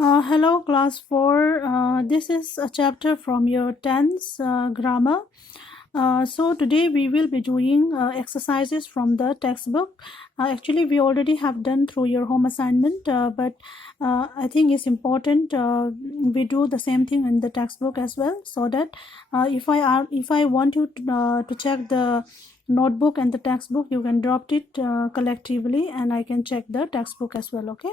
Hello, class 4. This is a chapter from your 10th grammar. So today we will be doing exercises from the textbook. Actually, we already have done through your home assignment, but I think it's important we do the same thing in the textbook as well, so that if I want you to check the notebook and the textbook, you can drop it collectively, and I can check the textbook as well. Okay.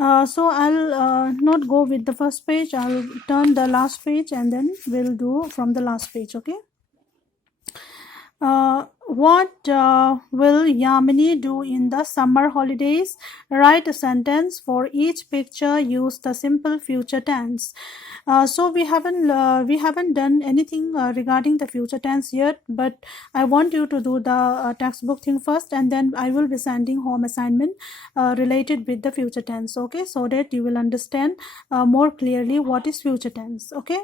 So I'll not go with the first page. I'll turn the last page and then we'll do from the last page. Okay. What will Yamini do in the summer holidays? Write a sentence for each picture. Use the simple future tense. So we haven't done anything regarding the future tense yet, but I want you to do the textbook thing first, and then I will be sending home assignment related with the future tense. Okay, so that you will understand more clearly what is future tense. Okay.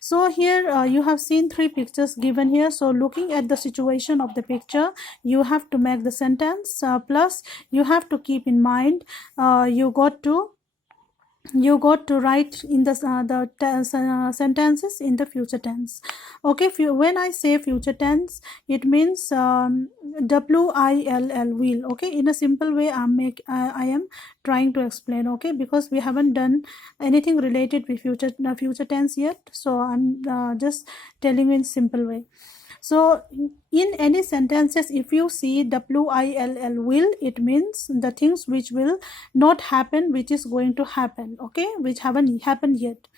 So here you have seen three pictures given here. So looking at the situation of the picture, you have to make the sentence, plus you have to keep in mind you got to write in the sentences in the future tense. Okay, when I say future tense, it means will. Okay, in a simple way I am trying to explain. Okay, because we haven't done anything related with future tense yet, so I'm just telling you in simple way. So in any sentences, if you see will, it means the things which will not happen, which is going to happen. Okay, which haven't happened yet.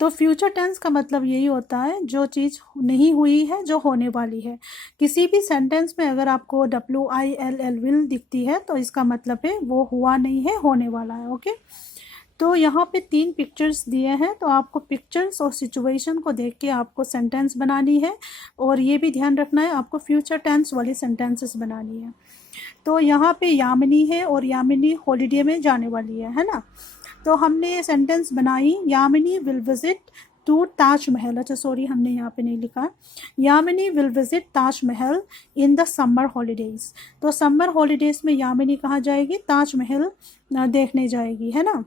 तो future tense का मतलब यही होता है जो चीज़ नहीं हुई है, जो होने वाली है. किसी भी सेंटेंस में अगर आपको will दिखती है तो इसका मतलब है वो हुआ नहीं है, होने वाला है. ओके. तो यहाँ पे 3 पिक्चर्स दिए हैं, तो आपको पिक्चर्स और सिचुएशन को देख के आपको सेंटेंस बनानी है, और ये भी ध्यान रखना है आपको फ्यूचर टेंस वाली सेंटेंसेस बनानी है. तो यहाँ पे यामिनी है और यामिनी हॉलीडे में जाने वाली है ना. तो हमने ये सेंटेंस बनाई, Yamini will visit to Taj Mahal. अच्छा सॉरी, हमने यहाँ पे नहीं लिखा. Yamini will visit Taj Mahal in the summer holidays. तो समर हॉलीडेज में यामिनी कहाँ जाएगी? ताजमहल देखने जाएगी, है ना.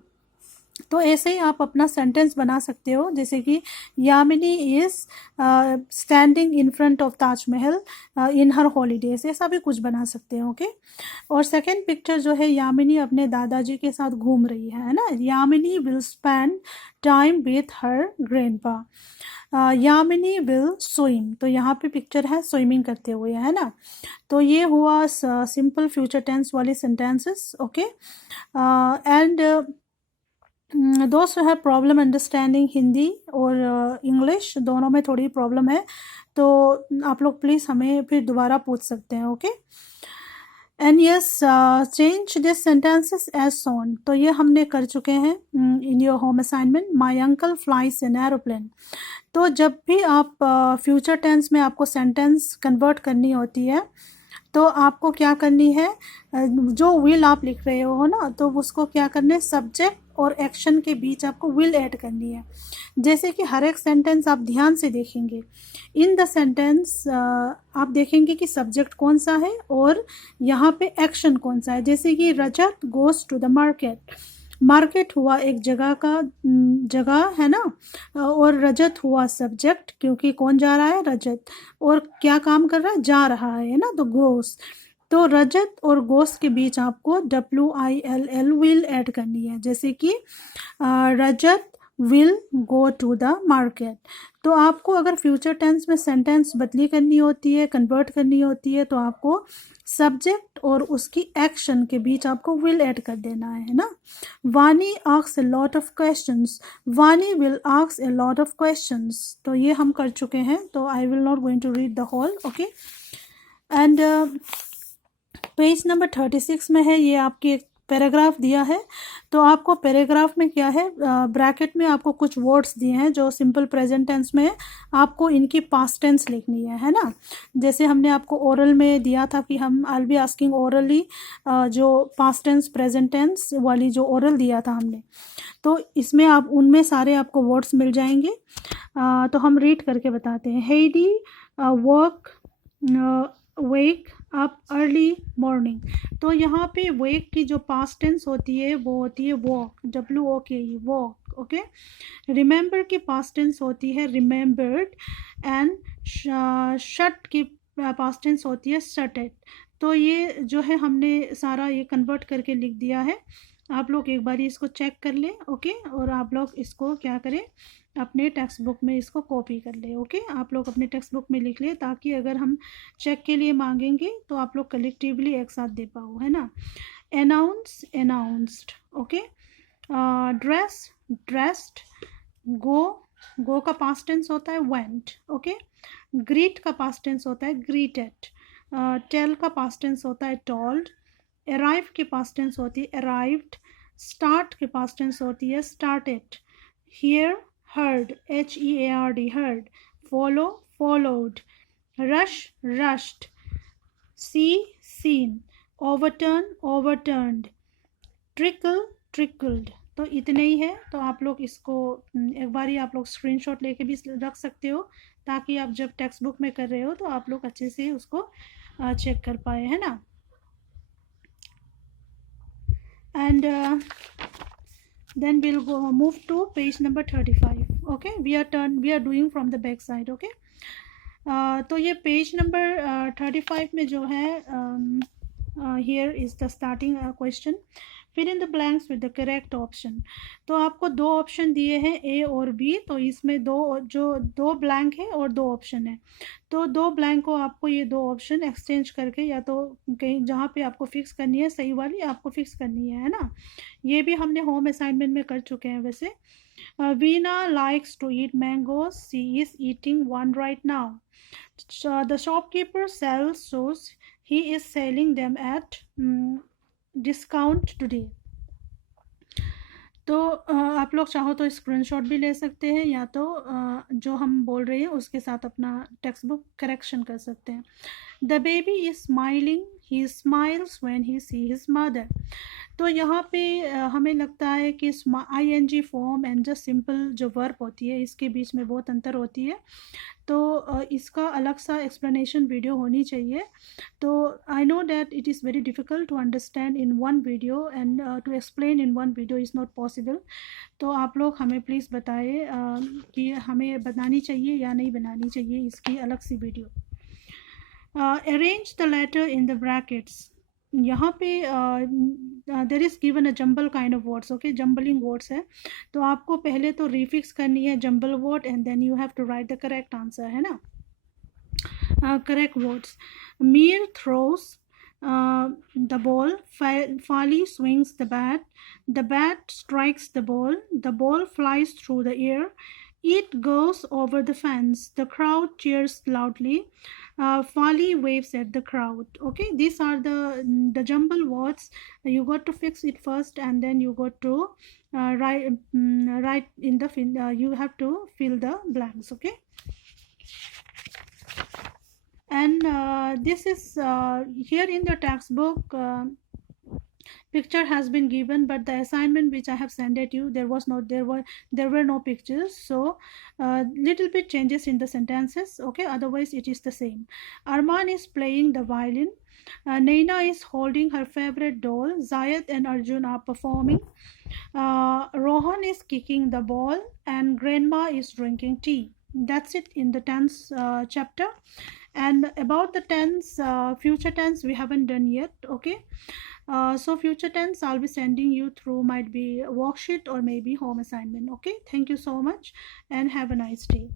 तो ऐसे ही आप अपना सेंटेंस बना सकते हो, जैसे कि Yamini is standing in front of Taj Mahal in her holidays, ऐसा भी कुछ बना सकते हो. ओके. और सेकंड पिक्चर जो है, यामिनी अपने दादाजी के साथ घूम रही है ना. Yamini will spend time with her grandpa. Yamini will swim. तो यहाँ पे पिक्चर है स्विमिंग करते हुए, है ना. तो ये हुआ सिंपल फ्यूचर टेंस वाली सेंटेंसेस. ओके. एंड दोस्त है प्रॉब्लम अंडरस्टैंडिंग हिंदी और इंग्लिश दोनों में थोड़ी प्रॉब्लम है, तो आप लोग प्लीज़ हमें फिर दोबारा पूछ सकते हैं. Okay. And yes, change this sentences as soon. तो ये हमने कर चुके हैं in your home assignment. My uncle flies in aeroplane. तो जब भी आप फ्यूचर टेंस में आपको सेंटेंस कन्वर्ट करनी होती है, तो आपको क्या करनी है, जो विल आप लिख रहे हो ना, तो उसको क्या करना है, सब्जेक्ट और एक्शन के बीच आपको विल ऐड करनी है. जैसे कि हर एक सेंटेंस आप ध्यान से देखेंगे, इन द सेंटेंस आप देखेंगे कि सब्जेक्ट कौन सा है और यहाँ पे एक्शन कौन सा है. जैसे कि Rajat goes to the market. Market हुआ एक जगह है ना, और रजत हुआ सब्जेक्ट, क्योंकि कौन जा रहा है, रजत, और क्या काम कर रहा है, जा रहा है ना, तो गोस. तो रजत और गोस के बीच आपको will ऐड करनी है. जैसे कि Rajat will go to the market. तो आपको अगर फ्यूचर टेंस में सेंटेंस बदली करनी होती है, कन्वर्ट करनी होती है, तो आपको सब्जेक्ट और उसकी एक्शन के बीच आपको विल ऐड कर देना है ना. Wani asks a lot of questions. Wani will ask a lot of questions. तो ये हम कर चुके हैं, तो I will not going to read the whole. Okay. And page number 36 में है, ये आपकी एक पैराग्राफ दिया है. तो आपको पैराग्राफ में क्या है, ब्रैकेट में आपको कुछ वर्ड्स दिए हैं जो सिंपल प्रेजेंट टेंस में है, आपको इनकी पास्ट टेंस लिखनी है ना. जैसे हमने आपको ओरल में दिया था कि हम आई बी आस्किंग ओरली, जो पास्ट टेंस प्रेजेंट टेंस वाली जो ओरल दिया था हमने, तो इसमें आप उनमें सारे आपको वर्ड्स मिल जाएंगे. तो हम रीड करके बताते हैं. Heidi work wake up early morning. तो यहाँ पे wake की जो past tense होती है वो होती है walk, WOK, walk, okay. remember की past tense होती है remembered, and shut की past tense होती है shutted. तो ये जो है हमने सारा ये कन्वर्ट करके लिख दिया है, आप लोग एक बारी इसको चेक कर लें, ओके. और आप लोग इसको क्या करें, अपने टेक्स्ट बुक में इसको कॉपी कर ले, ओके. आप लोग अपने टेक्स्ट बुक में लिख ले, ताकि अगर हम चेक के लिए मांगेंगे तो आप लोग कलेक्टिवली एक साथ दे पाओ, है ना. Announce, announced, okay. Dress, dressed. Go, go का पास्ट टेंस होता है वेंट, ओके. ग्रीट का पास्ट टेंस होता है ग्रीटेड. टेल का पास्ट टेंस होता है टोल्ड. अराइव की पास्ट टेंस होती है अराइव्ड. स्टार्ट की पास्ट टेंस होती है started. Hear, heard, HEARD, heard. Follow, followed. Rush, rushed. See, seen. Overturn, overturned. Trickle, trickled. तो इतने ही है. तो आप लोग इसको एक बार ही आप लोग स्क्रीनशॉट लेके भी रख सकते हो, ताकि आप जब टेक्स्ट बुक में कर रहे हो तो आप लोग अच्छे से उसको चेक कर पाए, है ना. And then we'll go move to page number 35. okay, we are doing from the back side, okay. तो ये पेज नंबर 35 में जो है, here is the starting question. fill in the blanks with the correct option. तो आपको दो option दिए हैं A और B, तो इसमें दो ब्लैंक है और दो ऑप्शन है. तो दो ब्लैंक को आपको ये दो ऑप्शन एक्सचेंज करके, या तो कहीं जहाँ पे आपको फिक्स करनी है सही वाली आपको फिक्स करनी है ना. ये भी हमने होम असाइनमेंट में कर चुके हैं वैसे. Veena likes to eat mangoes. She is eating one right now. So the shopkeeper sells shoes. He is selling them at discount today. तो आप लोग चाहो तो स्क्रीनशॉट भी ले सकते हैं, या तो जो हम बोल रहे हैं उसके साथ अपना टेक्स्ट बुक करेक्शन कर सकते हैं. The baby is smiling, he smiles when he see his mother. तो यहाँ पे हमें लगता है कि ING form and just simple जो वर्ब होती है इसके बीच में बहुत अंतर होती है. तो इसका अलग सा एक्सप्लेनेशन वीडियो होनी चाहिए. तो I know that it is very difficult to understand in one video, and to explain in one video is not possible. तो आप लोग हमें प्लीज़ बताइए कि हमें बनानी चाहिए या नहीं बनानी चाहिए इसकी अलग सी video. Arrange the letter in the brackets. यहाँ पे there is given a jumble kind of words, okay. Jumbling words है, तो आपको पहले तो रिफिक्स करनी है jumble word, and then you have to write the correct answer, है ना. Correct words. Mir throws the ball. Fali swings the bat. The bat strikes the ball. The ball flies through the air. It goes over the fence. The crowd cheers loudly. Fali waves at the crowd. Okay, these are the jumble words. You got to fix it first, and then you got to write in the you have to fill the blanks. Okay. And this is here in the textbook, picture has been given, but the assignment which I have sent at you, there were no pictures, so little bit changes in the sentences, okay. Otherwise it is the same. Arman is playing the violin. Naina is holding her favorite doll. Zayed and Arjun are performing. Rohan is kicking the ball, and grandma is drinking tea. That's it in the tense chapter. And about the tense, future tense we haven't done yet, okay. So future tense I'll be sending you through, might be worksheet or maybe home assignment, okay. Thank you so much and have a nice day.